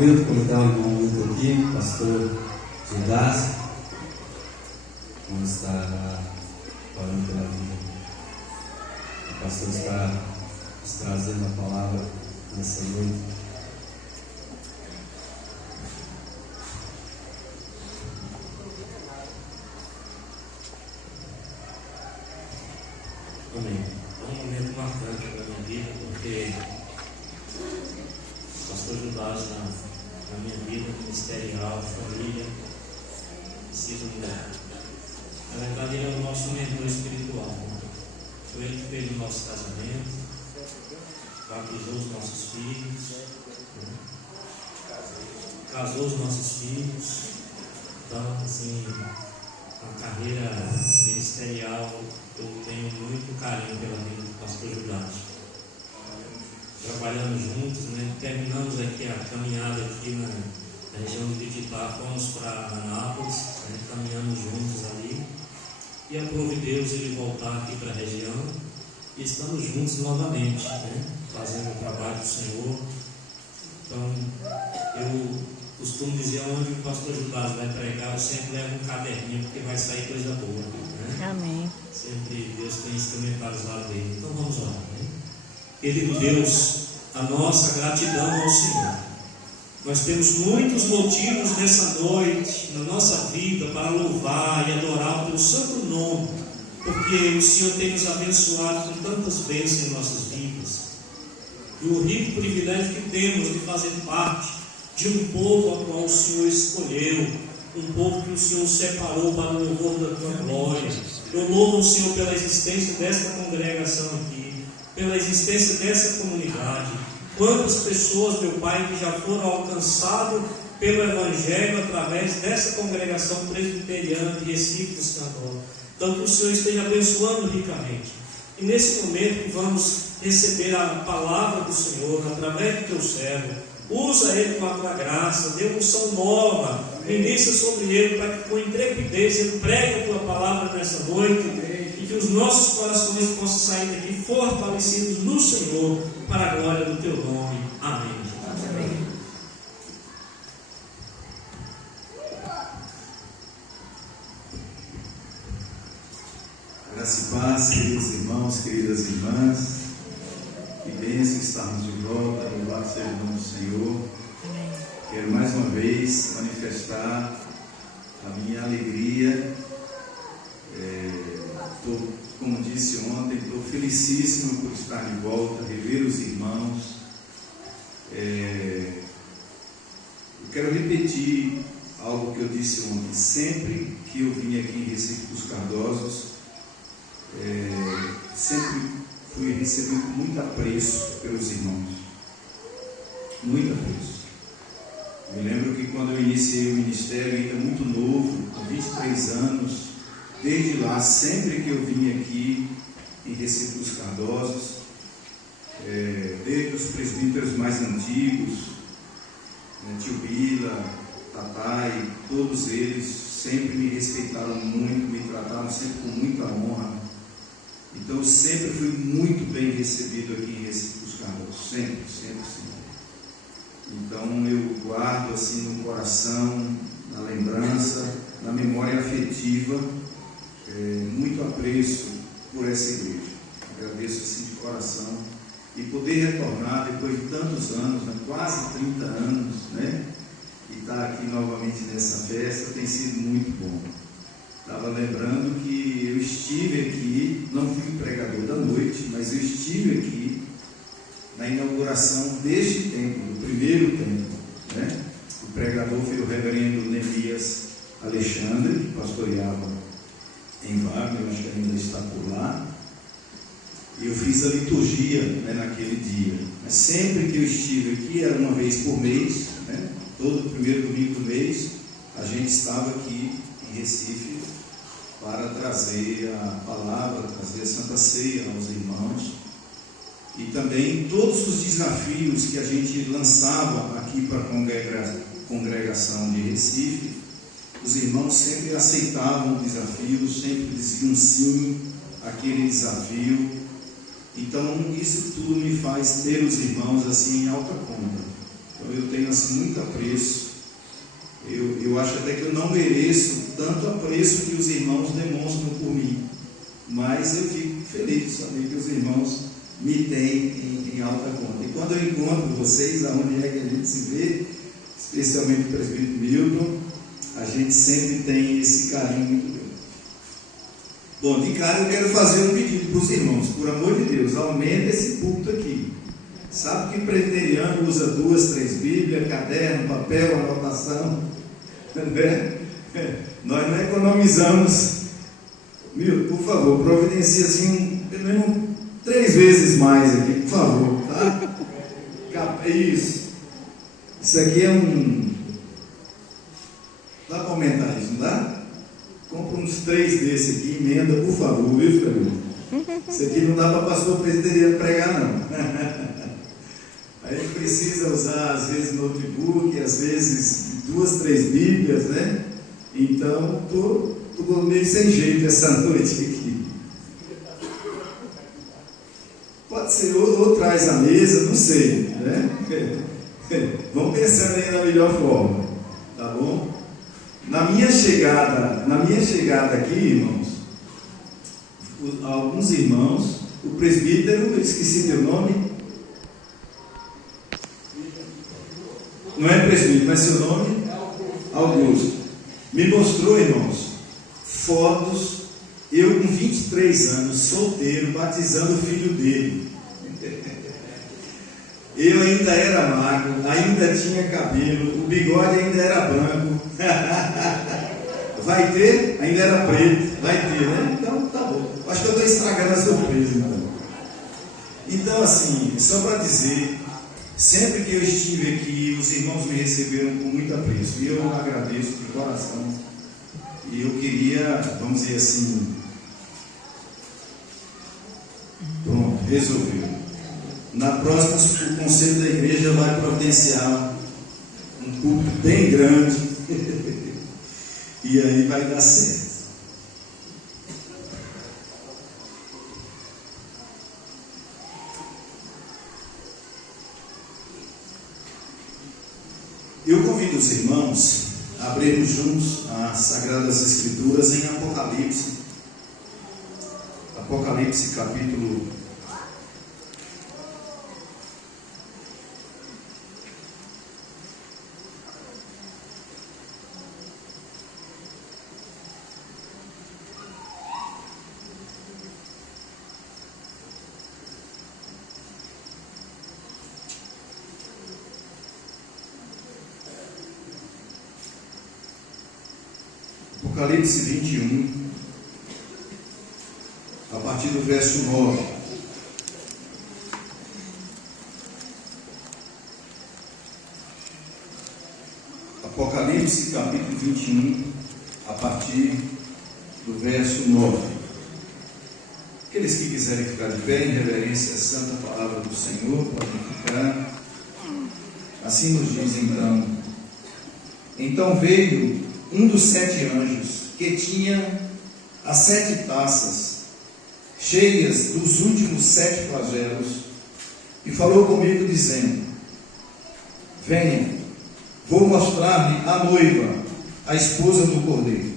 Wilton, convidar o irmão Wilton aqui, pastor Judas, vamos estar falando pela vida. O pastor está nos trazendo a palavra nessa noite. Amém. É um momento marcante para a minha vida, porque o pastor Judas na minha vida ministerial, família, na verdade ele é o nosso mentor espiritual. Foi ele que fez o nosso casamento, batizou os nossos filhos, casou os nossos filhos. Então, assim, a carreira ministerial, eu tenho muito carinho pela vida do pastor Judas. Trabalhando juntos, né? Terminamos aqui a caminhada aqui na região do Vitipá, fomos para Anápolis, né? Caminhamos juntos ali, e aprove Deus ele voltar aqui para a região, e estamos juntos novamente, né? Fazendo o trabalho do Senhor. Então, eu costumo dizer, onde o pastor Judas vai pregar, eu sempre levo um caderninho, porque vai sair coisa boa, né? Amém. Sempre Deus tem instrumentalizado ele. Então vamos orar, né? Querido Deus, a nossa gratidão ao Senhor. Nós temos muitos motivos nessa noite, na nossa vida, para louvar e adorar o Teu santo nome, porque o Senhor tem nos abençoado com tantas bênçãos em nossas vidas, e o rico privilégio que temos de fazer parte de um povo a qual o Senhor escolheu, um povo que o Senhor separou para o louvor da Tua glória. Eu louvo o Senhor pela existência desta congregação aqui, pela existência dessa comunidade. Quantas pessoas, meu Pai, que já foram alcançadas pelo Evangelho através dessa congregação presbiteriana de Recife dos Candó. Então que o Senhor esteja abençoando ricamente. E nesse momento que vamos receber a palavra do Senhor através do Teu servo, usa ele com a Tua graça, dê unção nova, ministra sobre ele para que com intrepidez ele pregue a Tua palavra nessa noite, e que os nossos corações possam sair daqui fortalecidos no Senhor, para a glória do Teu nome. Amém. Amém. Graça e paz, queridos irmãos, queridas irmãs. Que bênção estarmos de volta, louvado seja o nome do Senhor. Quero mais uma vez manifestar a minha alegria. Como disse ontem, estou felicíssimo por estar de volta, rever os irmãos. Eu quero repetir algo que eu disse ontem. Sempre que eu vim aqui em Recife dos Cardosos, sempre fui recebido com muito apreço pelos irmãos. Muito apreço. Me lembro que quando eu iniciei o ministério, ainda muito novo, com 23 anos, desde lá, sempre que eu vim aqui em Recife dos Cardosos, desde os presbíteros mais antigos, Tio Bila, Tatai, todos eles sempre me respeitaram muito, me trataram sempre com muita honra. Então eu sempre fui muito bem recebido aqui em Recife dos Cardosos, sempre. Então eu guardo assim no coração, na lembrança, na memória afetiva, muito apreço por essa igreja. Agradeço assim de coração, e poder retornar depois de tantos anos, quase 30 anos, e estar aqui novamente nessa festa tem sido muito bom. Estava lembrando que eu estive aqui, não fui pregador da noite, mas eu estive aqui na inauguração deste templo, do primeiro templo, O pregador foi o reverendo Neemias Alexandre, que pastoreava em Wagner, eu acho que ainda está por lá. E eu fiz a liturgia naquele dia. Mas sempre que eu estive aqui, era uma vez por mês, todo primeiro domingo do mês, a gente estava aqui em Recife para trazer a palavra, trazer a Santa Ceia aos irmãos, e também todos os desafios que a gente lançava aqui para a congregação de Recife. Os irmãos sempre aceitavam o desafio, sempre diziam sim àquele desafio. Então isso tudo me faz ter os irmãos assim em alta conta. Então eu tenho assim, muito apreço. Eu acho até que eu não mereço tanto apreço que os irmãos demonstram por mim, mas eu fico feliz de saber que os irmãos me têm em alta conta. E quando eu encontro vocês, aonde é que a gente se vê, especialmente o presbítero Milton, a gente sempre tem esse carinho muito grande. Bom, de cara eu quero fazer um pedido para os irmãos, por amor de Deus, aumenta esse púlpito aqui. Sabe que presbiteriano usa 2, 3 Bíblias, caderno, papel, anotação, né? Nós não economizamos. Milton, por favor, providencia assim, pelo menos 3 vezes mais aqui, por favor, tá? Isso. Isso aqui é um... Dá para aumentar isso, não dá? Compra uns 3 desse aqui, emenda, por favor, viu, Fernando? Isso aqui não dá para pastor presbiteriano pregar, não. A gente precisa usar, às vezes, notebook, às vezes 2, 3 Bíblias, né? Então, estou meio sem jeito essa noite aqui. Pode ser, ou traz a mesa, não sei, né? Vamos pensando aí na melhor forma, tá bom? Na minha chegada aqui, irmãos, alguns irmãos, o presbítero, eu esqueci teu nome. Não é presbítero, mas seu nome? Augusto. Me mostrou, irmãos, fotos, eu com 23 anos, solteiro, batizando o filho dele. Eu ainda era magro, ainda tinha cabelo, o bigode ainda era branco. Vai ter? Ainda era preto. Vai ter, né? Então, tá bom. Acho que eu estou estragando a surpresa, então. Então, assim, só para dizer, sempre que eu estive aqui, os irmãos me receberam com muito apreço. E eu agradeço de coração. E eu queria, vamos dizer assim, pronto, resolveu. Na próxima, o conselho da igreja vai providenciar um púlpito bem grande. E aí vai dar certo. Eu convido os irmãos a abrirmos juntos as Sagradas Escrituras em Apocalipse. Apocalipse capítulo 21, a partir do verso 9. Apocalipse capítulo 21, a partir do verso 9. Aqueles que quiserem ficar de pé em reverência à santa palavra do Senhor, podem ficar. Assim nos diz então. Então veio um dos 7 anjos, que tinha as 7 taças, cheias dos últimos 7 flagelos, e falou comigo, dizendo: venha, vou mostrar-lhe a noiva, a esposa do Cordeiro.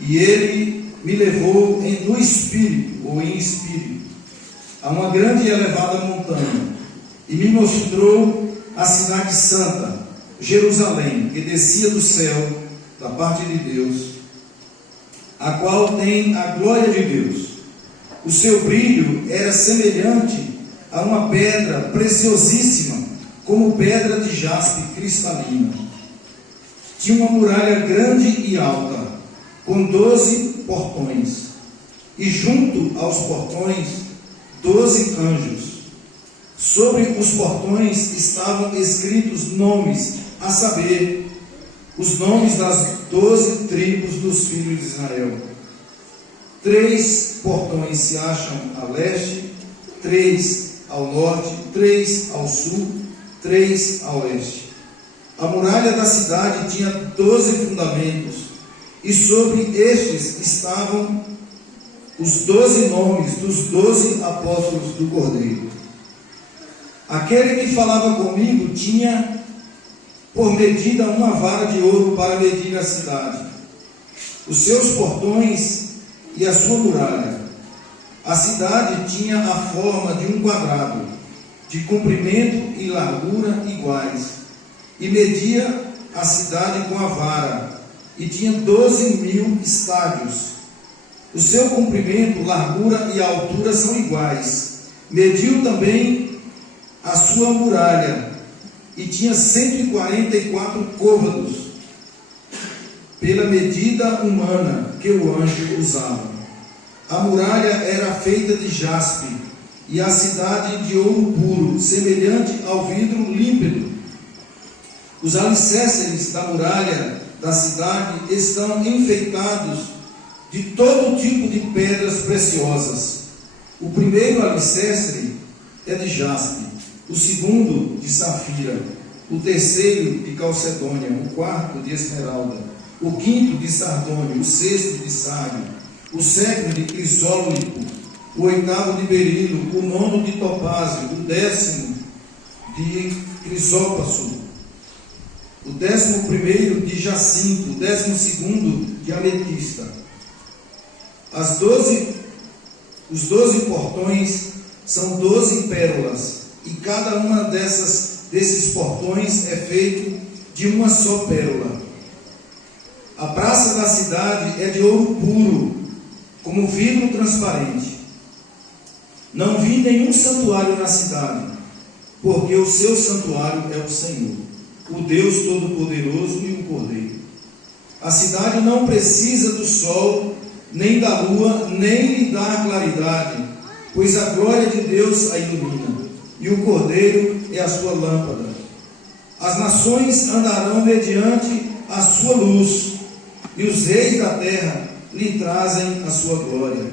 E ele me levou no espírito, ou em espírito, a uma grande e elevada montanha, e me mostrou a cidade santa, Jerusalém, que descia do céu, da parte de Deus, a qual tem a glória de Deus. O seu brilho era semelhante a uma pedra preciosíssima, como pedra de jaspe cristalina. Tinha uma muralha grande e alta, com 12 portões, e junto aos portões 12 anjos. Sobre os portões estavam escritos nomes, a saber, os nomes das 12 tribos dos filhos de Israel. 3 portões se acham a leste, 3 ao norte, 3 ao sul, 3 ao oeste. A muralha da cidade tinha 12 fundamentos, e sobre estes estavam os 12 nomes dos 12 apóstolos do Cordeiro. Aquele que falava comigo tinha por medida uma vara de ouro para medir a cidade, os seus portões e a sua muralha. A cidade tinha a forma de um quadrado, de comprimento e largura iguais, e media a cidade com a vara, e tinha 12.000 estádios. O seu comprimento, largura e altura são iguais. Mediu também a sua muralha, e tinha 144 côvados, pela medida humana que o anjo usava. A muralha era feita de jaspe, e a cidade de ouro puro, semelhante ao vidro límpido. Os alicerces da muralha da cidade estão enfeitados de todo tipo de pedras preciosas. O primeiro alicerce é de jaspe, o segundo de safira, o terceiro de calcedônia, o quarto de esmeralda, o quinto de sardônio, o sexto de sábio, o sétimo de crisólito, o oitavo de berilo, o nono de topázio, o 10º de crisópaso, o 11º de jacinto, o 12º de ametista. Os 12 portões são 12 pérolas, e cada uma desses portões é feito de uma só pérola. A praça da cidade é de ouro puro, como vidro transparente. Não vi nenhum santuário na cidade, porque o seu santuário é o Senhor, o Deus Todo-Poderoso e o Cordeiro. A cidade não precisa do sol, nem da lua, nem lhe dá claridade, pois a glória de Deus a ilumina, e o Cordeiro é a sua lâmpada. As nações andarão mediante a sua luz, e os reis da terra lhe trazem a sua glória.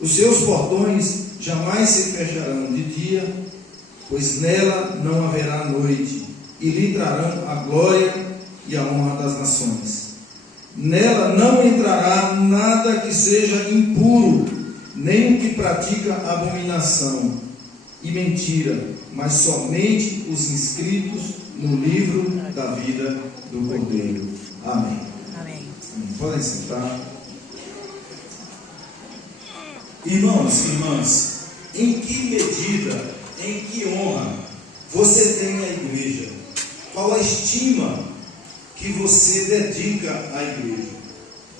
Os seus portões jamais se fecharão de dia, pois nela não haverá noite, e lhe trarão a glória e a honra das nações. Nela não entrará nada que seja impuro, nem o que pratica abominação e mentira, mas somente os inscritos no livro da vida do Cordeiro. Amém. Amém. Podem sentar. Irmãos e irmãs, em que medida, em que honra você tem a igreja? Qual a estima que você dedica à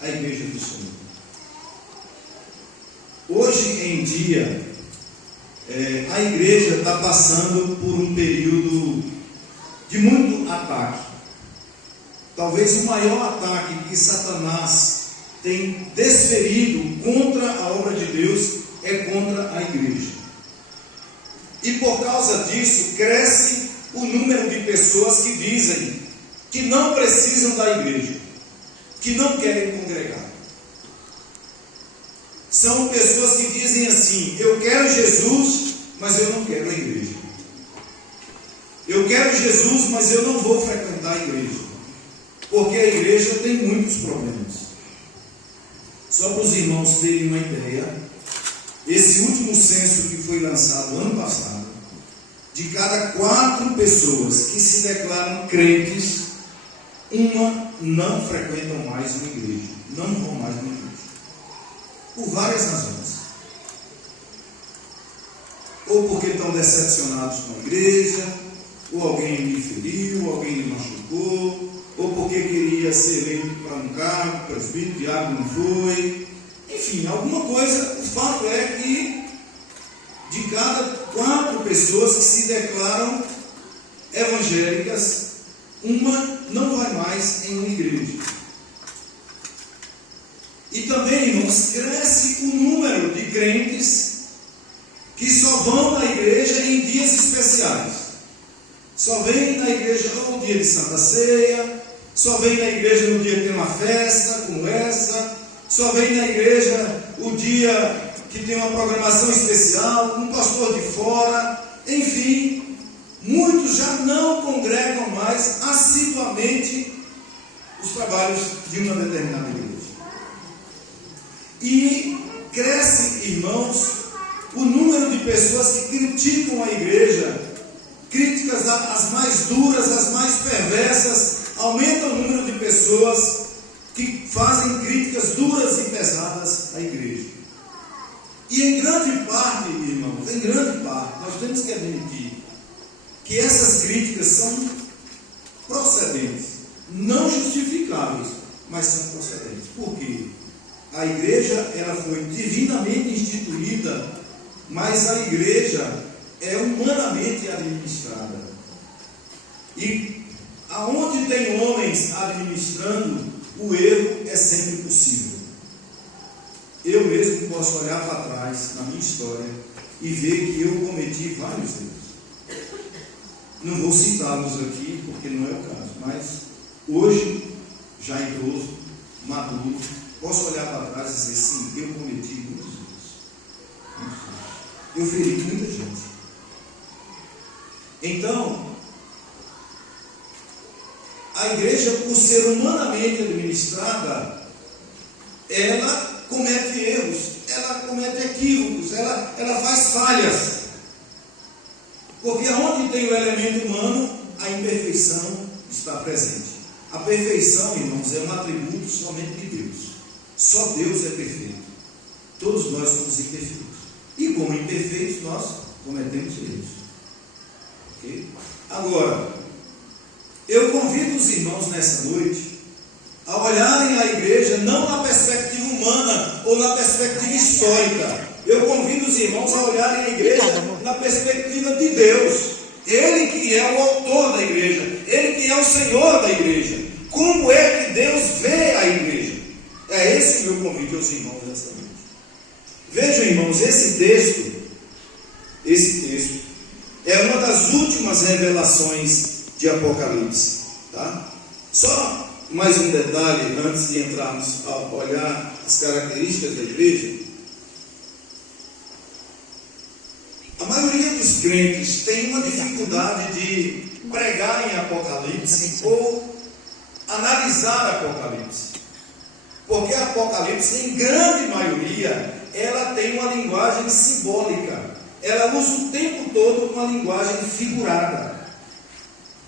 igreja do Senhor? Hoje em dia, a igreja está passando por um período de muito ataque. Talvez o maior ataque que Satanás tem desferido contra a obra de Deus é contra a igreja. E por causa disso, cresce o número de pessoas que dizem que não precisam da igreja, que não querem congregar. São pessoas que dizem assim: eu quero Jesus, mas eu não quero a igreja. Eu quero Jesus, mas eu não vou frequentar a igreja, porque a igreja tem muitos problemas. Só para os irmãos terem uma ideia, esse último censo que foi lançado ano passado, de cada 4 pessoas que se declaram crentes, uma não frequentam mais uma igreja, não vão mais uma igreja, por várias razões. Ou porque estão decepcionados com a igreja, ou alguém lhe feriu, ou alguém lhe machucou, ou porque queria ser eleito para um cargo, presbítero, diabo não foi, enfim, alguma coisa. O fato é que de cada 4 pessoas que se declaram evangélicas, uma não vai mais em uma igreja. E também, irmãos, cresce o número de crentes que só vão na igreja em dias especiais. Só vem na igreja no dia de Santa Ceia, só vem na igreja no dia que tem uma festa como essa, só vem na igreja o dia que tem uma programação especial, um pastor de fora, enfim, muitos já não congregam mais assiduamente os trabalhos de uma determinada igreja. E cresce, irmãos, o número de pessoas que criticam a igreja, críticas as mais duras, as mais perversas, aumenta o número de pessoas que fazem críticas duras e pesadas à igreja. E em grande parte, irmãos, em grande parte, nós temos que admitir que essas críticas são procedentes, não justificáveis, mas são procedentes. Por quê? A igreja, ela foi divinamente instituída, mas a igreja é humanamente administrada. E aonde tem homens administrando, o erro é sempre possível. Eu mesmo posso olhar para trás na minha história e ver que eu cometi vários erros. Não vou citá-los aqui porque não é o caso, mas hoje, já idoso, maduro, posso olhar para trás e dizer, sim, eu cometi muitos erros. Eu feri muita gente. Então, a igreja, por ser humanamente administrada, ela comete erros, ela comete equívocos, ela faz falhas. Porque onde tem o elemento humano, a imperfeição está presente. A perfeição, irmãos, é um atributo somente de Deus. Só Deus é perfeito. Todos nós somos imperfeitos. E como imperfeitos, nós cometemos erros. Okay? Agora, eu convido os irmãos nessa noite a olharem a igreja não na perspectiva humana ou na perspectiva histórica. Eu convido os irmãos a olharem a igreja na perspectiva de Deus. Ele que é o autor da igreja, Ele que é o Senhor da igreja. Como é que Deus vê a igreja? É esse o meu convite aos irmãos nessa noite. Vejam, irmãos, esse texto é uma das últimas revelações de Apocalipse, tá? Só mais um detalhe antes de entrarmos a olhar as características da igreja. A maioria dos crentes tem uma dificuldade de pregar em Apocalipse ou analisar Apocalipse, porque a Apocalipse, em grande maioria, ela tem uma linguagem simbólica, ela usa o tempo todo uma linguagem figurada.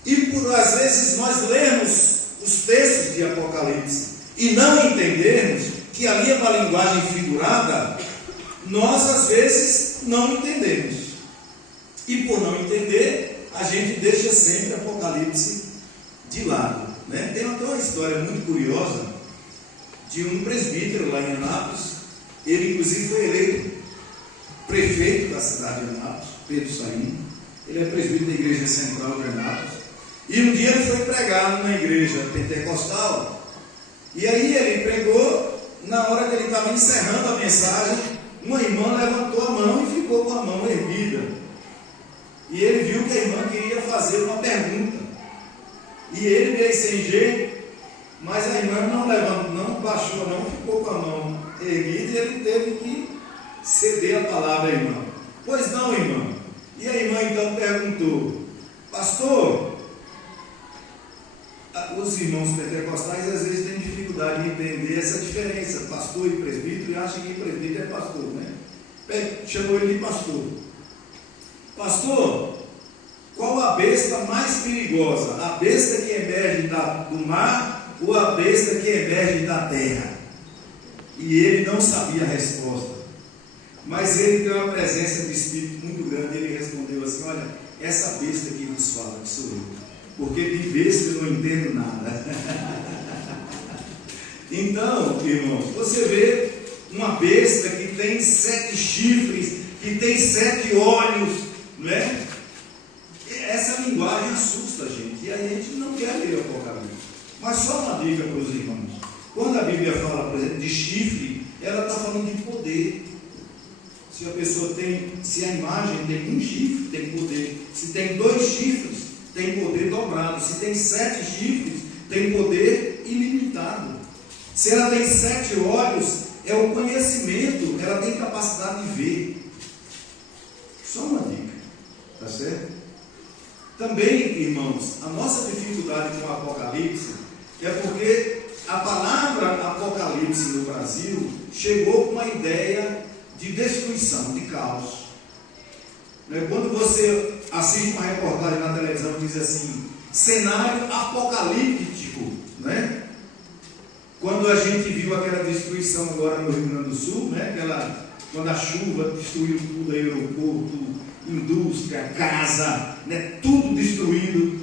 E por às vezes nós lemos os textos de Apocalipse e não entendermos que ali é uma linguagem figurada, nós às vezes não entendemos. E por não entender, a gente deixa sempre Apocalipse de lado, né? Tem até uma história muito curiosa de um presbítero lá em Anápolis. Ele inclusive foi eleito prefeito da cidade de Anápolis, Pedro Saim. Ele é presbítero da igreja central de Anápolis. E um dia ele foi pregar numa igreja pentecostal. E aí ele pregou, na hora que ele estava encerrando a mensagem, uma irmã levantou a mão e ficou com a mão erguida. E ele viu que a irmã queria fazer uma pergunta. E ele veio sem jeito, mas a irmã não levantou, não baixou, não, ficou com a mão erguida e ele teve que ceder a palavra à irmã. Pois não, irmã. E a irmã então perguntou: pastor, os irmãos pentecostais às vezes têm dificuldade de entender essa diferença, pastor e presbítero, e acham que presbítero é pastor, né? Chamou ele de pastor. Pastor, qual a besta mais perigosa? A besta que emerge do mar ou a besta que emerge da terra? E ele não sabia a resposta, mas ele tem uma presença de espírito muito grande. Ele respondeu assim: olha, essa besta que vos fala, que sou eu, porque de besta eu não entendo nada. Então, irmãos, você vê uma besta que tem 7 chifres, que tem 7 olhos, né? Essa linguagem assusta a gente, e a gente não quer ler o Apocalipse. Mas só uma dica para os irmãos: quando a Bíblia fala, por exemplo, de chifre, ela está falando de poder. Se a pessoa se a imagem tem um chifre, tem poder. Se tem 2 chifres, tem poder dobrado. Se tem 7 chifres, tem poder ilimitado. Se ela tem 7 olhos, é o conhecimento, ela tem capacidade de ver. Só uma dica, tá certo? Também, irmãos, a nossa dificuldade com o Apocalipse é porque a palavra Apocalipse no Brasil chegou com uma ideia de destruição, de caos. Quando você assiste uma reportagem na televisão que diz assim, cenário apocalíptico, né? Quando a gente viu aquela destruição agora no Rio Grande do Sul, né? Quando a chuva destruiu tudo, aeroporto, indústria, casa, né? Tudo destruído.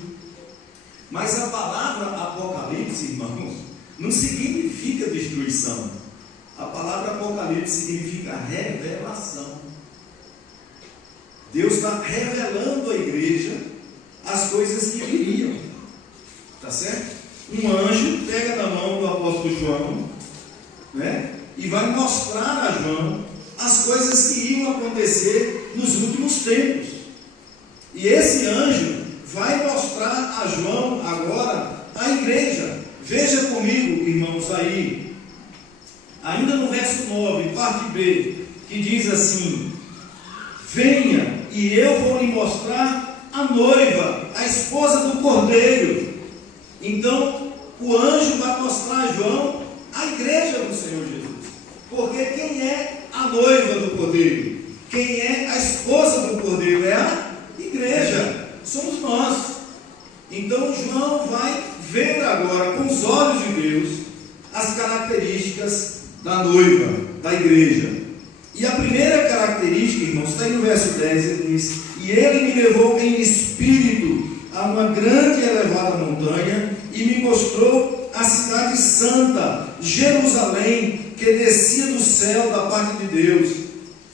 Mas a palavra apocalipse, irmãos, não significa destruição. A palavra apocalipse significa revelação. Deus está revelando à igreja as coisas que viriam. Tá certo? Um anjo pega na mão do apóstolo João, né? E vai mostrar a João as coisas que iam acontecer nos últimos tempos. E esse anjo vai mostrar a João agora a igreja. Veja comigo, irmãos, aí, ainda no verso 9, parte B, que diz assim: venha e eu vou lhe mostrar a noiva, a esposa do Cordeiro. Então, o anjo vai mostrar a João a igreja do Senhor Jesus. Porque quem é a noiva do Cordeiro? Quem é a esposa do Cordeiro? É a igreja. Somos nós. Então, João vai ver agora, com os olhos de Deus, as características da noiva, da igreja. E a primeira característica, irmãos, está aí no verso 10, ele diz: e ele me levou em espírito a uma grande e elevada montanha, e me mostrou a cidade santa, Jerusalém, que descia do céu da parte de Deus.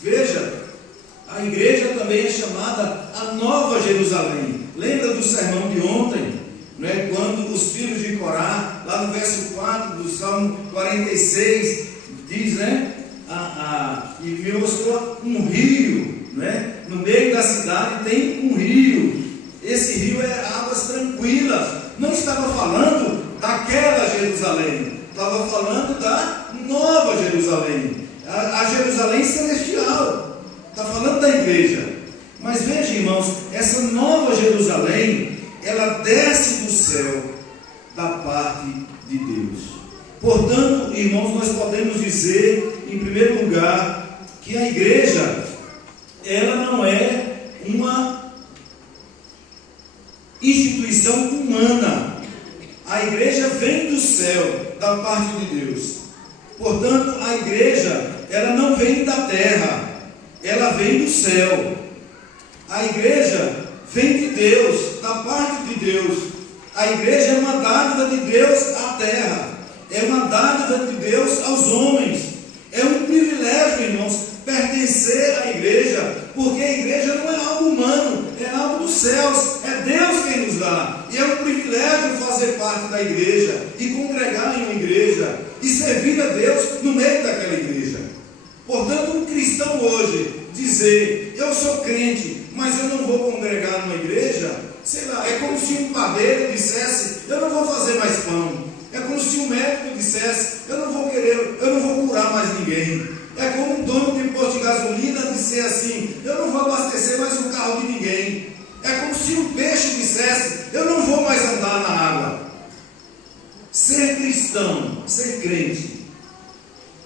Veja, a igreja também é chamada a Nova Jerusalém. Lembra do sermão de ontem? Né? Quando os filhos de Corá, lá no verso 4 do Salmo 46, diz, né? E me mostrou um rio, né? No meio da cidade tem um rio. Esse rio é águas tranquilas. Não estava falando daquela Jerusalém, estava falando da Nova Jerusalém, a Jerusalém celestial. Está falando da igreja. Mas veja, irmãos, essa Nova Jerusalém, ela desce do céu da parte de Deus. Portanto, irmãos, nós podemos dizer, em primeiro lugar, que a igreja, ela não é uma instituição humana. A igreja vem do céu, da parte de Deus. Portanto, a igreja, ela não vem da terra, ela vem do céu. A igreja vem de Deus, da parte de Deus. A igreja é uma dádiva de Deus à terra, é uma dádiva de Deus aos homens. É um privilégio, irmãos, pertencer à igreja, porque a igreja não é algo humano, é algo dos céus, é Deus quem nos dá. E é um privilégio fazer parte da igreja, e congregar em uma igreja, e servir a Deus no meio daquela igreja. Portanto, um cristão hoje dizer: eu sou crente, mas eu não vou congregar numa igreja, sei lá, é como se um padeiro dissesse: eu não vou fazer mais pão. É como se um médico dissesse: eu não vou curar mais ninguém. É como um dono de posto de gasolina disser assim: eu não vou abastecer mais o carro de ninguém. É como se um peixe dissesse: eu não vou mais andar na água. Ser cristão, ser crente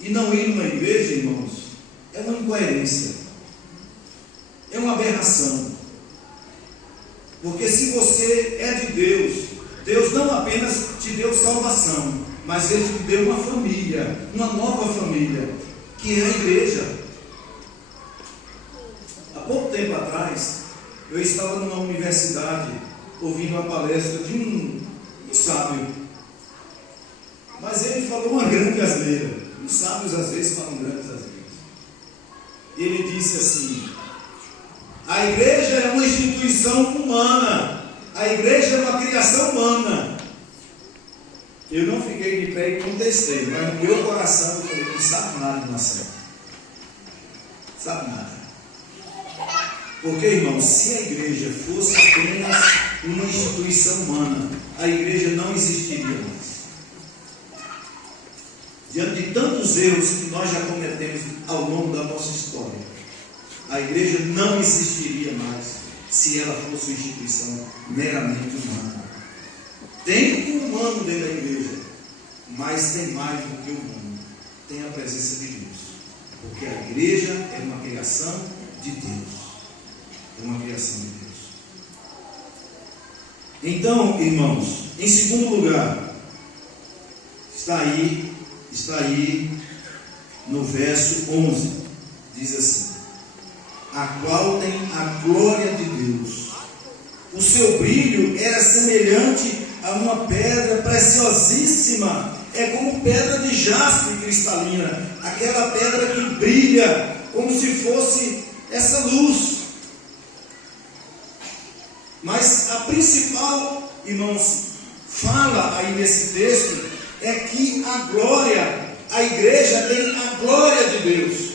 e não ir numa igreja, irmãos, é uma incoerência, é uma aberração. Porque se você é de Deus, Deus não apenas te deu salvação, mas Ele te deu uma família, uma nova família, que é a igreja. Há pouco tempo atrás, eu estava numa universidade, ouvindo a palestra de um sábio, mas ele falou uma grande asneira. Os sábios às vezes falam grandes asneiras. Ele disse assim: a igreja é uma instituição humana, a igreja é uma criação humana. Eu não fiquei de pé e contestei, mas no meu coração eu falei: não sabe nada de nação, sabe nada. Porque, irmão, se a igreja fosse apenas uma instituição humana, a igreja não existiria mais. Diante de tantos erros que nós já cometemos ao longo da nossa história, a igreja não existiria mais se ela fosse uma instituição meramente humana. Tem um humano dentro da igreja, mas tem mais do que humano, tem a presença de Deus, porque a igreja é uma criação de Deus. É uma criação de Deus. Então, irmãos, em segundo lugar, está aí no verso 11, diz assim: a qual tem a glória de Deus. O seu brilho era semelhante a uma pedra preciosíssima, é como pedra de jaspe cristalina, aquela pedra que brilha como se fosse essa luz. Mas a principal, irmãos, fala aí nesse texto é que a igreja tem a glória de Deus.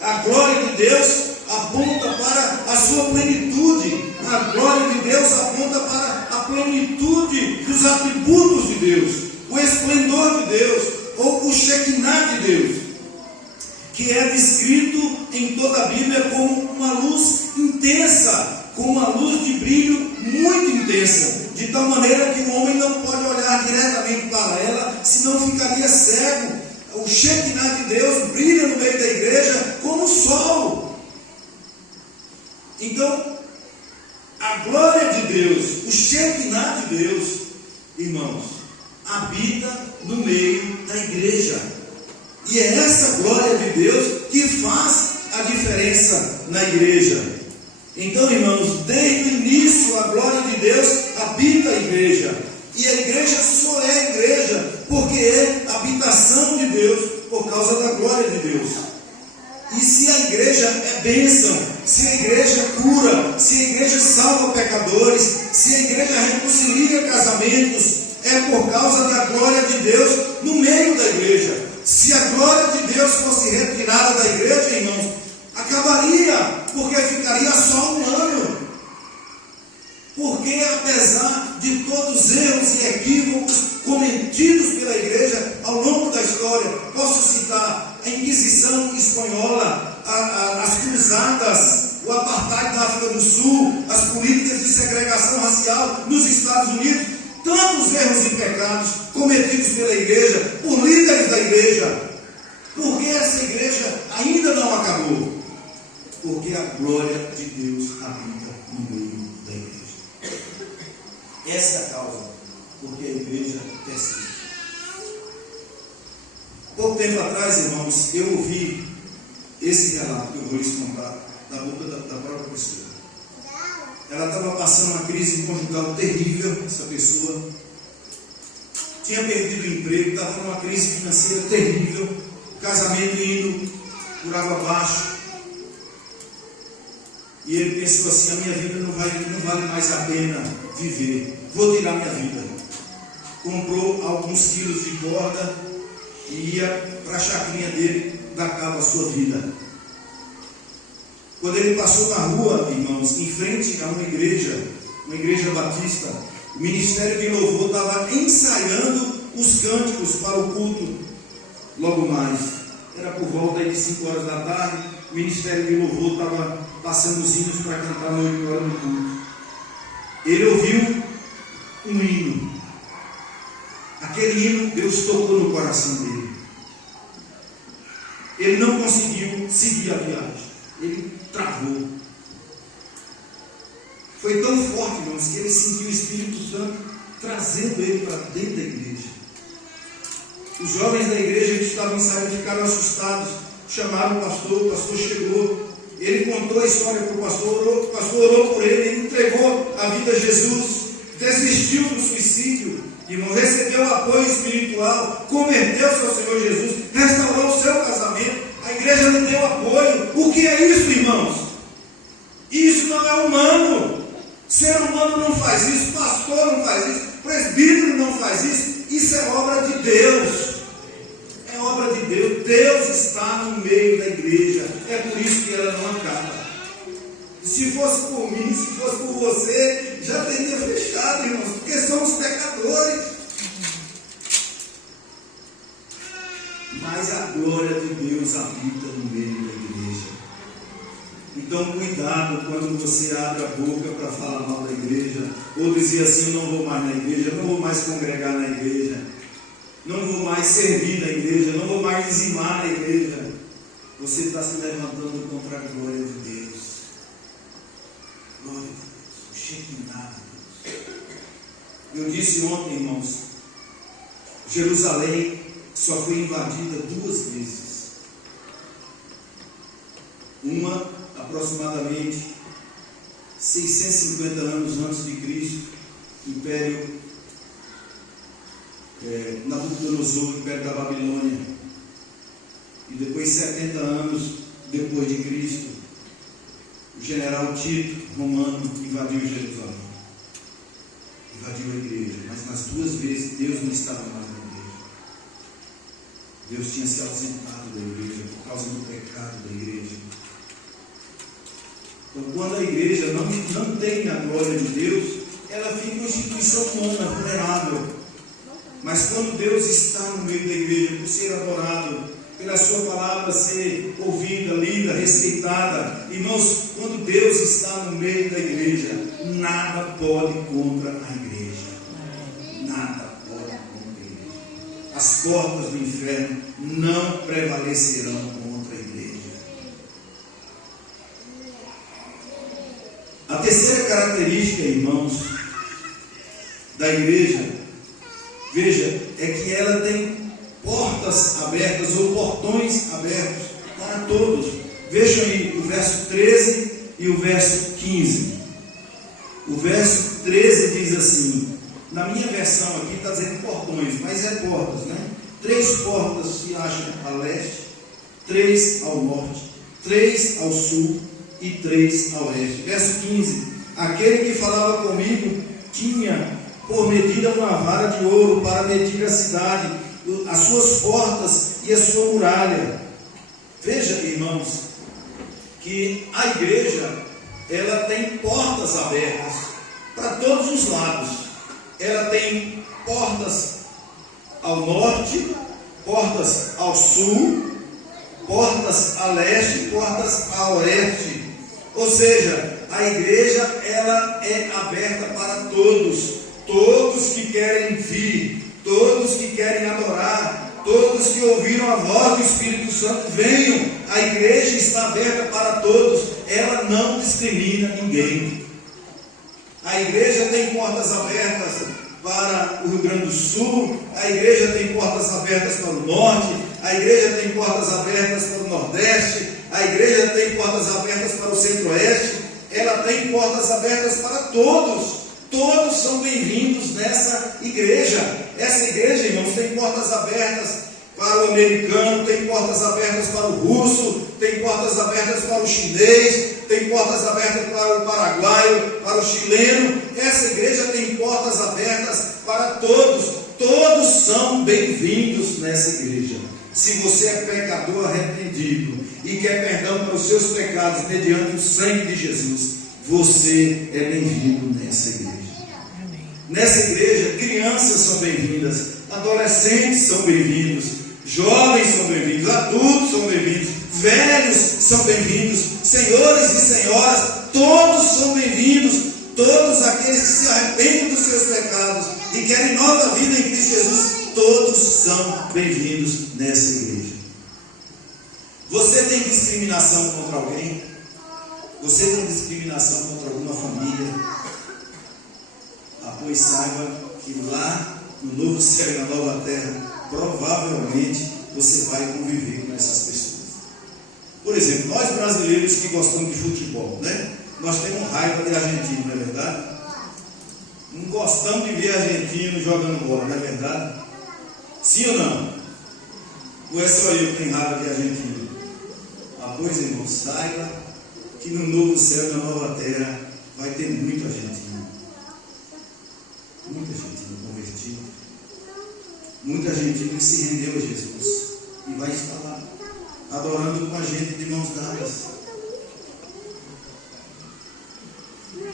A glória de Deus aponta para a sua plenitude. A glória de Deus aponta para a plenitude dos atributos de Deus, o esplendor de Deus, ou o Shekinah de Deus, que é descrito em toda a Bíblia como uma luz intensa, com uma luz de brilho muito intensa, de tal maneira que o homem não pode olhar diretamente para ela, senão ficaria cego. O Shekinah de Deus brilha no meio da igreja como o sol. Então, a glória de Deus, o Shekinah de Deus, irmãos, habita no meio da igreja. E é essa glória de Deus que faz a diferença na igreja. Então, irmãos, desde o início a glória de Deus habita a igreja. E a igreja só é igreja porque é habitação de Deus por causa da glória de Deus. E se a igreja é bênção, se a igreja cura, se a igreja salva pecadores, se a igreja reconcilia casamentos, é por causa da glória de Deus no meio da igreja. Se a glória de Deus fosse retirada da igreja, irmãos, acabaria, porque ficaria só humano. Porque apesar de todos os erros e equívocos cometidos pela igreja ao longo da história, posso citar a Inquisição espanhola, as cruzadas, o apartheid da África do Sul, as políticas de segregação racial nos Estados Unidos, tantos erros e pecados cometidos pela igreja, por líderes da igreja. Por que essa igreja ainda não acabou? Porque a glória de Deus habita no meio da igreja. Essa é a causa porque a igreja persiste. Pouco tempo atrás, irmãos, eu ouvi esse relato que eu vou lhes contar da boca da própria pessoa. Ela estava passando uma crise conjugal terrível, essa pessoa tinha perdido o emprego, estava numa crise financeira terrível, o casamento indo por água abaixo. E ele pensou assim: a minha vida não vale mais a pena viver, vou tirar minha vida. Comprou alguns quilos de corda e ia para a chacrinha dele dar cabo à sua vida. Quando ele passou na rua, irmãos, em frente a uma igreja batista, o ministério de louvor estava ensaiando os cânticos para o culto logo mais. Era por volta de 5 horas da tarde, o ministério de louvor estava passando os hinos para cantar no 8 horas no culto. Ele ouviu um hino. Aquele hino, Deus tocou no coração dele. Ele não conseguiu seguir a viagem. Ele travou. Foi tão forte, irmãos, que ele sentiu o Espírito Santo trazendo ele para dentro da igreja. Os jovens da igreja que estavam ensaiando ficaram assustados. Chamaram o pastor chegou. Ele contou a história para o pastor orou por ele, ele entregou a vida a Jesus, desistiu do suicídio, irmão, recebeu apoio espiritual, converteu-se ao Senhor Jesus, restaurou o seu casamento, a igreja lhe deu apoio. O que é isso, irmãos? Isso não é humano. Ser humano não faz isso, pastor não faz isso, presbítero não faz isso. Isso é obra de Deus. É obra de Deus. Deus está no meio da igreja. É por isso que ela não acaba. Se fosse por mim, se fosse por você, já teria fechado, irmãos, porque somos pecadores. Mas a glória de Deus habita no meio da igreja. Então, cuidado quando você abre a boca para falar mal da igreja, ou dizer assim: eu não vou mais na igreja, não vou mais congregar na igreja, não vou mais servir na igreja, não vou mais dizimar na igreja. Você está se levantando contra a glória de Deus. Shekinah de Deus. Eu disse ontem, irmãos, Jerusalém só foi invadida 2 vezes. Uma, aproximadamente 650 anos antes de Cristo, Império Nabucodonosor, Império da Babilônia. E depois, 70 anos depois de Cristo, o general Tito, romano, invadiu Jerusalém. Invadiu a igreja. Mas nas 2 vezes, Deus não estava mais na igreja. Deus tinha se ausentado da igreja por causa do pecado da igreja. Então, quando a igreja não tem a glória de Deus, ela fica uma instituição humana, vulnerável. Mas quando Deus está no meio da igreja, por ser adorado, pela sua palavra ser ouvida, lida, respeitada, irmãos, quando Deus está no meio da igreja, nada pode contra a igreja. Nada pode contra a igreja. As portas do inferno não prevalecerão contra a igreja. A terceira característica, irmãos, da igreja, veja, é que ela tem portas abertas ou portões abertos para todos. Vejam aí o verso 13 e o verso 15. O verso 13 diz assim, na minha versão aqui está dizendo portões, mas é portas, né? 3 portas se acham a leste, 3 ao norte, 3 ao sul e 3 ao oeste. Verso 15, aquele que falava comigo tinha por medida uma vara de ouro para medir a cidade, as suas portas e a sua muralha. Veja, irmãos, que a igreja, ela tem portas abertas para todos os lados. Ela tem portas ao norte, portas ao sul, portas a leste, portas a oeste. Ou seja, a igreja, ela é aberta para todos. Todos que querem vir, todos que querem adorar, todos que ouviram a voz do Espírito Santo, venham. A igreja está aberta para todos, ela não discrimina ninguém. A igreja tem portas abertas para o Rio Grande do Sul, a igreja tem portas abertas para o norte, a igreja tem portas abertas para o nordeste, a igreja tem portas abertas para o centro-oeste, ela tem portas abertas para todos. Todos são bem-vindos nessa igreja. Essa igreja, irmãos, tem portas abertas para o americano, tem portas abertas para o russo, tem portas abertas para o chinês, tem portas abertas para o paraguaio, para o chileno. Essa igreja tem portas abertas para todos. Todos são bem-vindos nessa igreja. Se você é pecador arrependido e quer perdão para os seus pecados mediante o sangue de Jesus, você é bem-vindo nessa igreja. Nessa igreja, crianças são bem-vindas, adolescentes são bem-vindos, jovens são bem-vindos, adultos são bem-vindos, velhos são bem-vindos, senhores e senhoras, todos são bem-vindos. Todos aqueles que se arrependem dos seus pecados e querem nova vida em Cristo Jesus, todos são bem-vindos nessa igreja. Você tem discriminação contra alguém? Você tem discriminação contra alguma família? Pois saiba que lá no novo céu e na nova terra, provavelmente você vai conviver com essas pessoas. Por exemplo, nós brasileiros que gostamos de futebol, né? Nós temos raiva de argentino, não é verdade? Não gostamos de ver argentino jogando bola, não é verdade? Sim ou não? Ou é só eu que tenho raiva de argentino? Pois, irmão, saiba que no novo céu e na nova terra vai ter muito argentino. Muita gente convertida, muita gente que se rendeu a Jesus e vai estar lá, adorando com a gente de mãos dadas.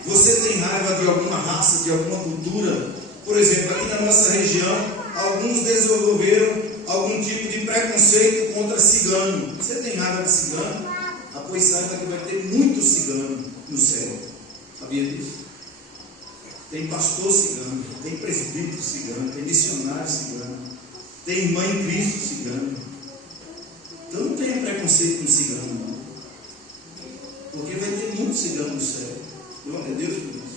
Você tem raiva de alguma raça, de alguma cultura? Por exemplo, aqui na nossa região, alguns desenvolveram algum tipo de preconceito contra cigano. Você tem raiva de cigano? Pois saiba que vai ter muito cigano no céu. Sabia disso? Tem pastor cigano, tem presbítero cigano, tem missionário cigano, tem irmã em Cristo cigano. Então não tenha preconceito com cigano, não. Porque vai ter muito cigano no céu. Glória a Deus por isso.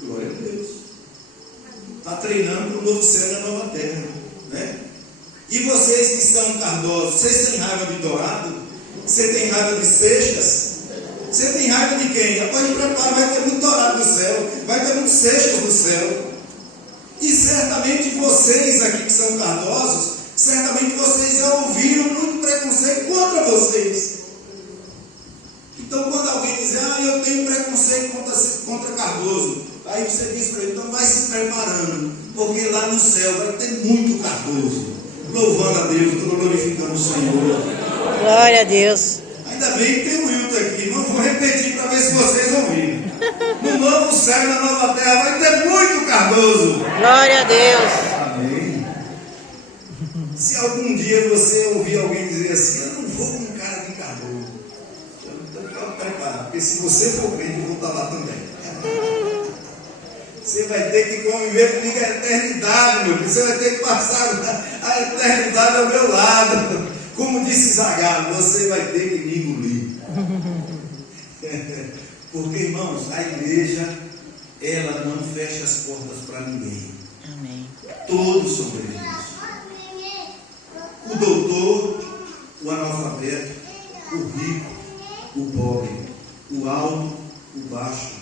Glória a Deus. Está treinando para o novo céu e a nova terra, né? E vocês que são cardosos, vocês têm raiva de dourado? Você tem raiva de seixas? Você tem raiva de quem? Pode preparar, vai ter muito dourado no céu, vai ter muitos seixas no céu. E certamente vocês aqui que são cardosos, certamente vocês já ouviram muito preconceito contra vocês. Então quando alguém diz, eu tenho preconceito contra cardoso, aí você diz para ele, então vai se preparando, porque lá no céu vai ter muito cardoso. Louvando a Deus, glorificando o Senhor. Glória a Deus. Ainda bem que tem o Wilton aqui, não vou repetir para ver se vocês ouviram. No novo céu e na nova terra vai ter muito cardoso. Glória a Deus. Amém. Se algum dia você ouvir alguém dizer assim, eu não vou com um cara de cardoso, então pode preparar, porque se você for crente, eu vou estar lá também. Você vai ter que conviver comigo a eternidade, meu filho. Você vai ter que passar a eternidade ao meu lado. Como disse Zagallo, você vai ter que me engolir. Porque, irmãos, a igreja, ela não fecha as portas para ninguém. Amém. Todos são bem-vindos. O doutor, o analfabeto, o rico, o pobre, o alto, o baixo,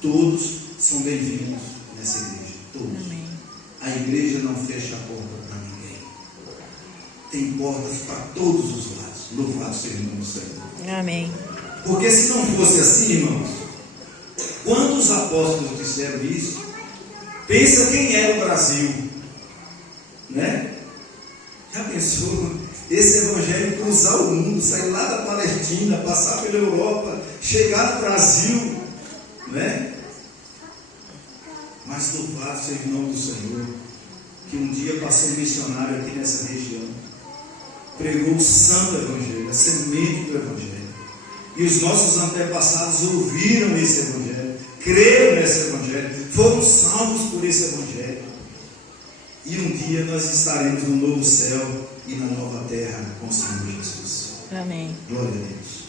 todos são bem-vindos nessa igreja. Todos. Amém. A igreja não fecha a porta para ninguém. Tem portas para todos os lados. Louvado seja o nome do Senhor. Amém. Porque se não fosse assim, irmãos, quando os apóstolos disseram isso, pensa quem era o Brasil, né? Já pensou esse evangelho cruzar o mundo, sair lá da Palestina, passar pela Europa, chegar no Brasil, né? Mas louvado seja o nome do Senhor, que um dia passou um missionário aqui nessa região, pregou o santo evangelho, a semente do evangelho. E os nossos antepassados ouviram esse evangelho, creram nesse evangelho, foram salvos por esse evangelho. E um dia nós estaremos no novo céu e na nova terra com o Senhor Jesus. Amém. Glória a Deus.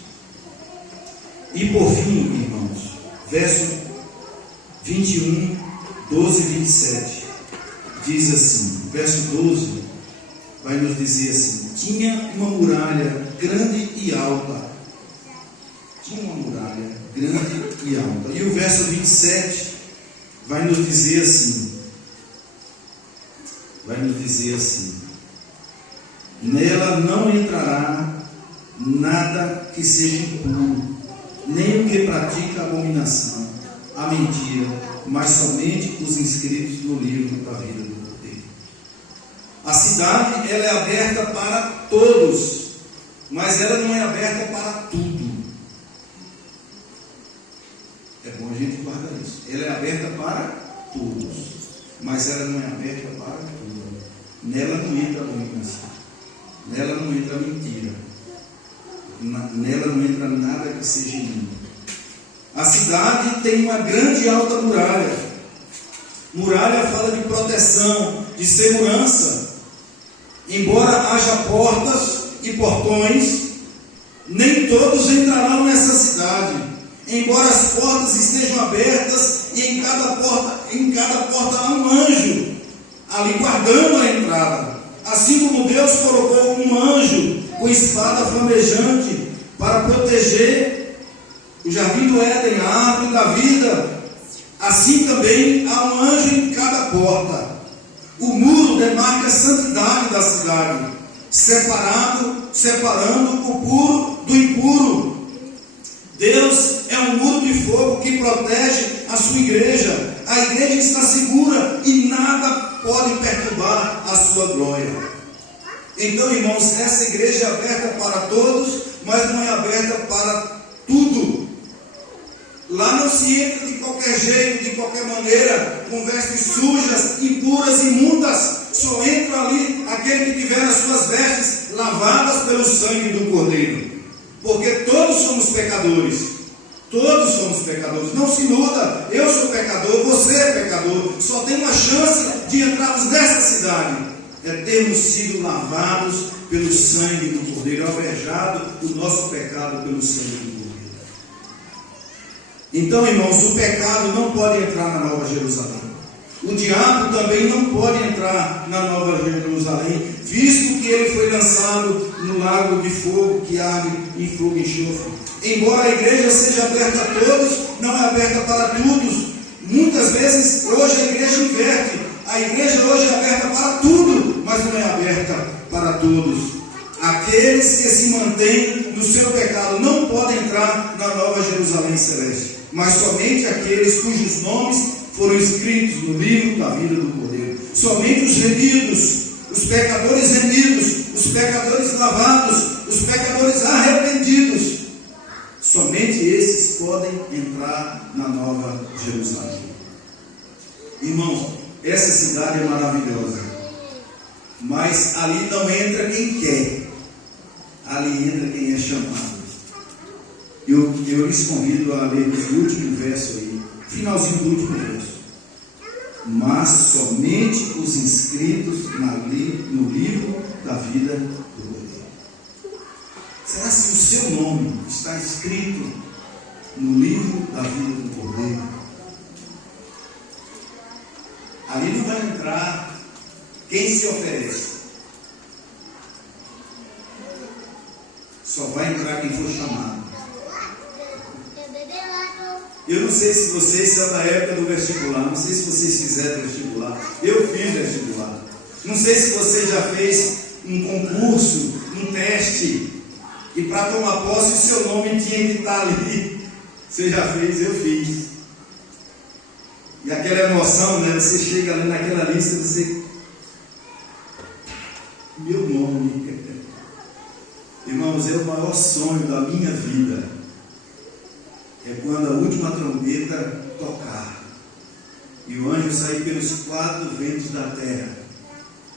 E por fim, irmãos, verso 21, 12 e 27, diz assim, verso 12 vai nos dizer assim, tinha uma muralha grande e alta. Tinha uma muralha grande e alta. E o verso 27 vai nos dizer assim, nela não entrará nada que seja impuro, nem o que pratica a abominação, a mentira, mas somente os inscritos no livro da vida do Cordeiro. A cidade, ela é aberta para todos, mas ela não é aberta para tudo. É bom a gente guardar isso. Ela é aberta para todos, mas ela não é aberta para tudo. Nela não entra a abominação, nela não entra a mentira, nela não entra nada que seja imundo. A cidade tem uma grande e alta muralha. Muralha fala de proteção, de segurança. Embora haja portas e portões, nem todos entrarão nessa cidade. Embora as portas estejam abertas e em cada porta há um anjo ali guardando a entrada. Assim como Deus colocou um anjo com espada flamejante para proteger o jardim do Éden, a árvore da vida, assim também há um anjo em cada porta. O muro demarca a santidade da cidade, separando o puro do impuro. Deus é um muro de fogo que protege a sua igreja. A igreja está segura e nada pode perturbar a sua glória. Então, irmãos, essa igreja é aberta para todos, mas não é aberta para tudo. Lá não se entra de qualquer jeito, de qualquer maneira, com vestes sujas, impuras, imundas. Só entra ali aquele que tiver as suas vestes lavadas pelo sangue do Cordeiro. Porque todos somos pecadores. Todos somos pecadores. Não se iluda, eu sou pecador, você é pecador. Só tem uma chance de entrarmos nessa cidade. É termos sido lavados pelo sangue do Cordeiro, alvejado o nosso pecado pelo sangue do Cordeiro. Então, irmãos, o pecado não pode entrar na Nova Jerusalém. O diabo também não pode entrar na Nova Jerusalém, visto que ele foi lançado no lago de fogo que arde em fogo e enxofre. Embora a igreja seja aberta a todos, não é aberta para todos. Muitas vezes, hoje a igreja inverte. A igreja hoje é aberta para tudo, mas não é aberta para todos. Aqueles que se mantêm no seu pecado não podem entrar na Nova Jerusalém Celeste, mas somente aqueles cujos nomes foram escritos no livro da vida do Cordeiro. Somente os remidos, os pecadores remidos, os pecadores lavados, os pecadores arrependidos, somente esses podem entrar na Nova Jerusalém. Irmãos, essa cidade é maravilhosa, mas ali não entra quem quer, ali entra quem é chamado. Eu lhes convido a ler o último verso aí, finalzinho do último verso. Mas somente os inscritos no livro da vida do Cordeiro. Será que o seu nome está escrito no livro da vida do Cordeiro? Ali não vai entrar quem se oferece. Só vai entrar quem for chamado. Eu não sei se vocês são da época do vestibular, não sei se vocês fizeram vestibular. Eu fiz vestibular. Não sei se você já fez um concurso, um teste, e para tomar posse o seu nome tinha que estar ali. Você já fez? Eu fiz. E aquela emoção, né? Você chega ali naquela lista, você... Meu nome. Irmãos, é o maior sonho da minha vida. É quando a última trombeta tocar e o anjo sair pelos 4 ventos da terra,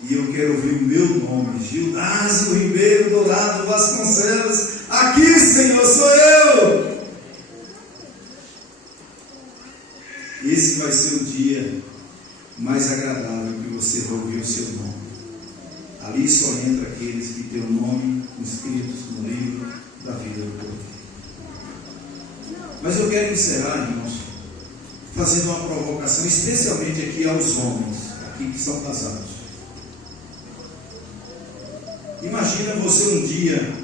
e eu quero ouvir o meu nome, Gildásio Ribeiro Dourado Vasconcelos. Aqui, Senhor, sou eu. Esse vai ser o dia mais agradável que você vai ouvir o seu nome. Ali só entra aqueles que têm o nome inscritos no livro da vida do Cordeiro. Mas eu quero encerrar, irmãos, fazendo uma provocação, especialmente aqui aos homens, aqui que são casados. Imagina você um dia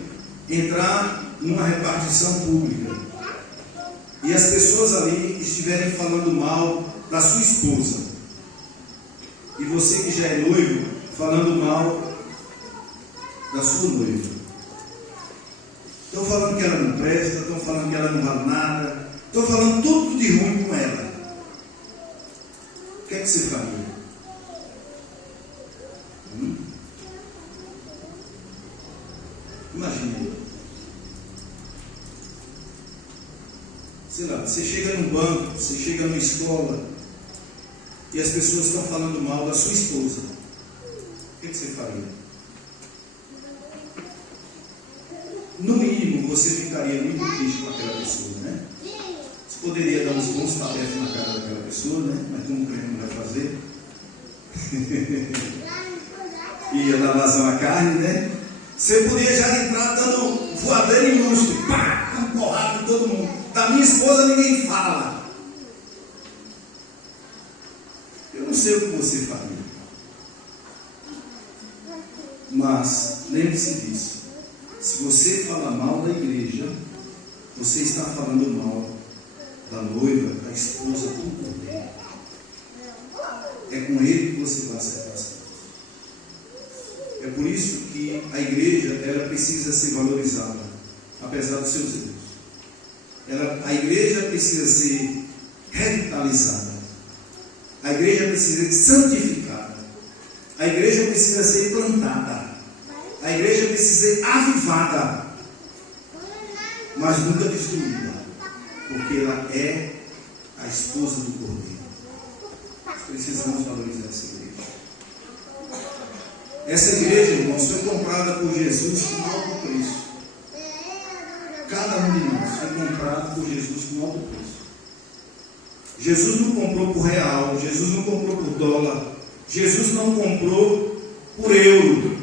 entrar numa repartição pública e as pessoas ali estiverem falando mal da sua esposa, e você que já é noivo, falando mal da sua noiva. Estão falando que ela não presta, estão falando que ela não vale nada, estão falando tudo de ruim com ela. O que é que você faria? Imagine. Sei lá, você chega num banco, você chega numa escola e as pessoas estão falando mal da sua esposa. O que é que você faria? No mínimo, você ficaria muito triste com aquela pessoa, né? Você poderia dar uns bons tapefes na cara daquela pessoa, né? Mas como o crente não vai fazer? Ia dar vazão à carne, né? Você podia já entrar dando voadeira em lustre, pá, com porrada em todo mundo. Da minha esposa ninguém fala. Eu não sei o que você faria. Mas, lembre-se disso. Se você fala mal da igreja, você está falando mal da noiva, da esposa do Cordeiro. É com ele que você vai acertar as coisas. É por isso que a igreja, ela precisa ser valorizada, apesar dos seus erros. A igreja precisa ser revitalizada. A igreja precisa ser santificada. A igreja precisa ser plantada. A igreja precisa ser avivada, mas nunca destruída, porque ela é a esposa do Cordeiro. Precisamos valorizar essa igreja. Essa igreja, irmãos, foi comprada por Jesus com alto preço. Cada um de nós foi comprado por Jesus com alto preço. Jesus não comprou por real, Jesus não comprou por dólar, Jesus não comprou por euro.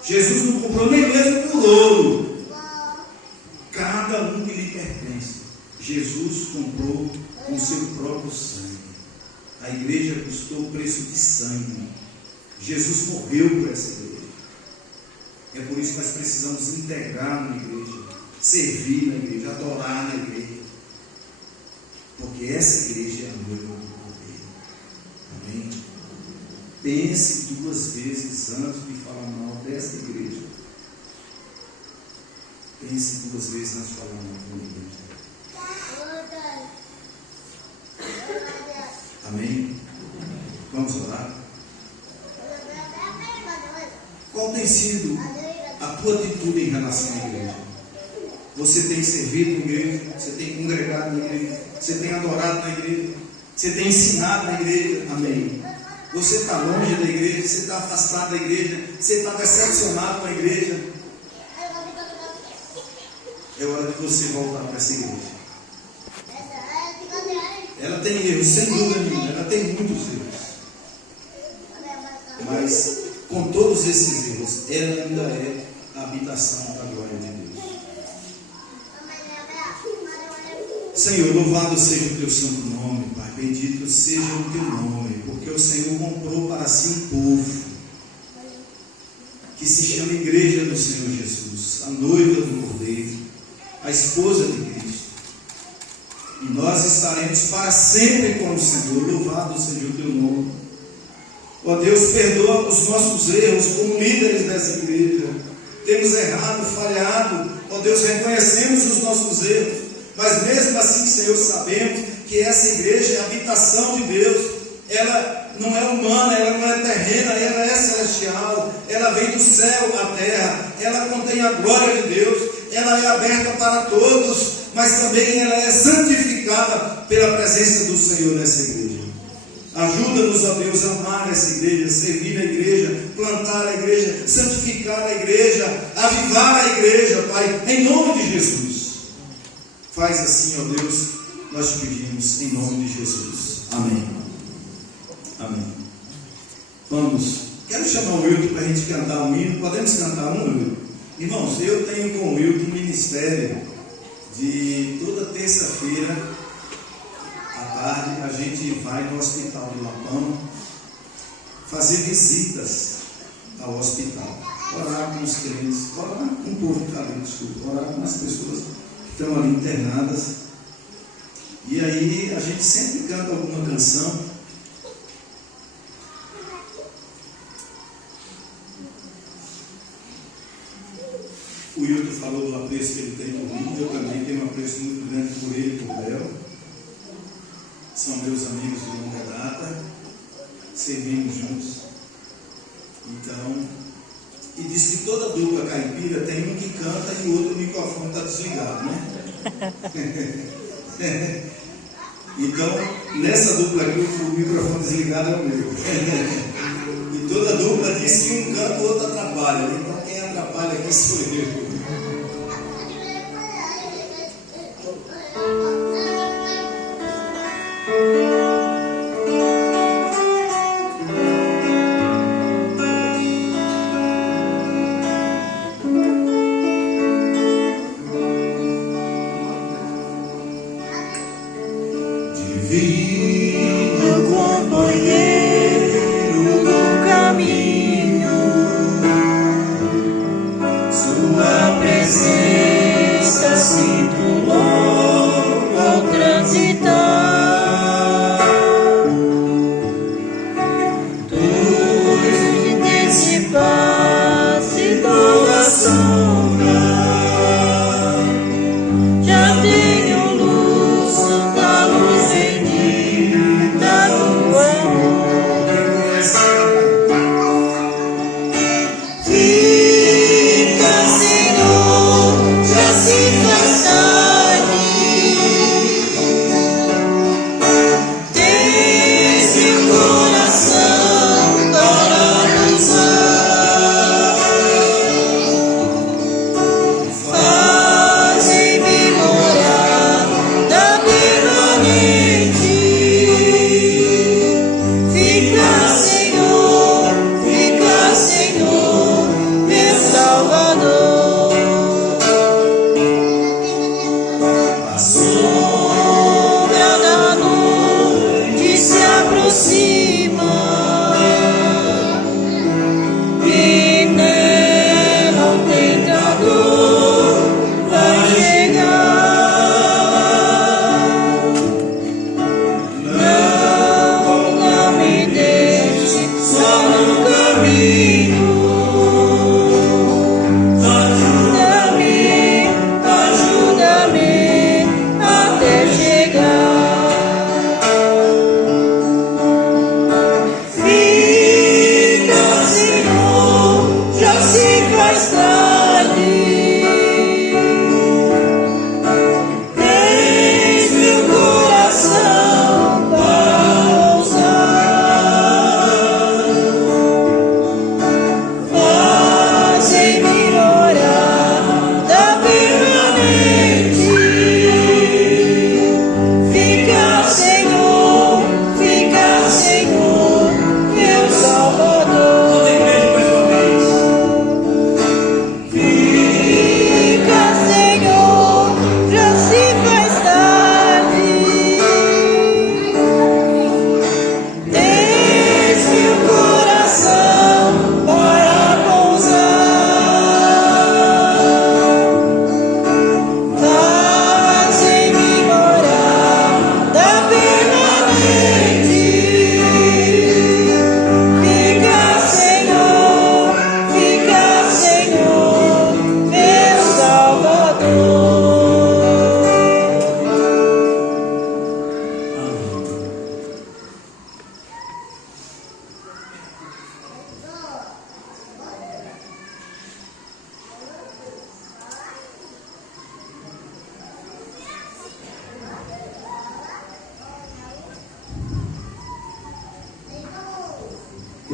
Jesus não comprou nem mesmo por ouro. Cada um que lhe pertence. Jesus comprou com seu próprio sangue. A igreja custou o preço de sangue. Jesus morreu por essa igreja. É por isso que nós precisamos integrar na igreja, servir na igreja, adorar na igreja. Porque essa igreja é a noiva do Cordeiro. Amém? Pense 2 vezes antes de falar mal dessa igreja. Pense 2 vezes antes de falar mal da igreja. Amém? Vamos orar? Qual tem sido a tua atitude em relação à igreja? Você tem servido na igreja? Você tem congregado na igreja? Você tem adorado na igreja? Você tem ensinado na igreja? Amém? Você está longe da igreja? Você está afastado da igreja? Você está decepcionado com a igreja? É hora de você voltar para essa igreja. Ela tem erros, sem dúvida nenhuma, ela tem muitos erros. Mas, com todos esses erros, ela ainda é a habitação da glória de Deus. Senhor, louvado seja o teu santo nome, Pai. Bendito seja o teu nome, porque o Senhor comprou para si um povo que se chama Igreja do Senhor Jesus, a noiva do Cordeiro, a esposa de Cristo. E nós estaremos para sempre com o Senhor. Louvado seja o teu nome. Ó Deus, perdoa os nossos erros como líderes dessa igreja. Temos errado, falhado. Ó Deus, reconhecemos os nossos erros. Mas mesmo assim, Senhor, sabemos que essa igreja é a habitação de Deus. Ela não é humana, ela não é terrena, ela é celestial. Ela vem do céu à terra. Ela contém a glória de Deus. Ela é aberta para todos, mas também ela é santificada pela presença do Senhor nessa igreja. Ajuda-nos, ó Deus, a amar essa igreja, servir a igreja, plantar a igreja, santificar a igreja, avivar a igreja, Pai, em nome de Jesus. Faz assim, ó Deus, nós te pedimos, em nome de Jesus. Amém. Amém. Vamos. Quero chamar o Wilton para a gente cantar um hino. Podemos cantar um, Wilton? Irmãos, eu tenho com o Wilton um ministério de toda terça-feira à tarde. A gente vai no Hospital do Lapão fazer visitas ao hospital, orar com os crentes, orar com o povo que está ali, desculpa, orar com as pessoas que estão ali internadas. E aí a gente sempre canta alguma canção. O Wilton falou do apreço que ele tem por mim, eu também tenho um apreço muito grande por ele e por Bel. São meus amigos de longa data, servimos juntos. Então, e diz que toda dupla caipira tem um que canta e o outro microfone está desligado, né? Então, nessa dupla aqui, o microfone desligado é o meu. E toda dupla diz que um canta e o outro atrapalha. Então, quem atrapalha aqui sou eu. Divino companheiro do caminho, sua presença sinto logo ao transitar. Tu dissipaste toda sombra, já tenho luz da luz em ti.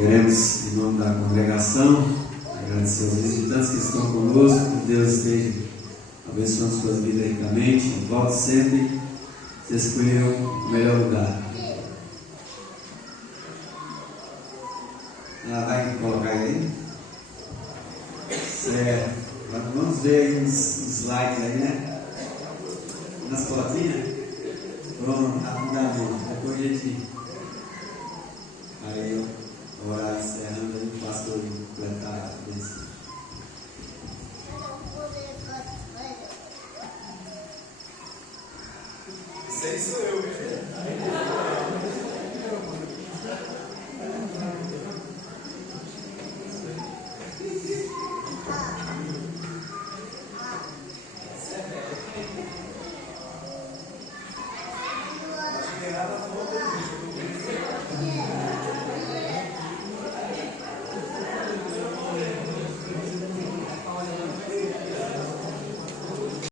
Queremos, em nome da congregação, agradecer aos visitantes que estão conosco, que Deus esteja abençoando suas vidas ricamente. Volte sempre, você escolheu o melhor lugar. Vai colocar aí? Certo. Vamos ver aí uns likes aí, né? Nas fotinhas? Pronto, rapidamente. Depois a gente. Aí, orar encerrando aí, o pastor completar a bênção. Isso aí sou eu,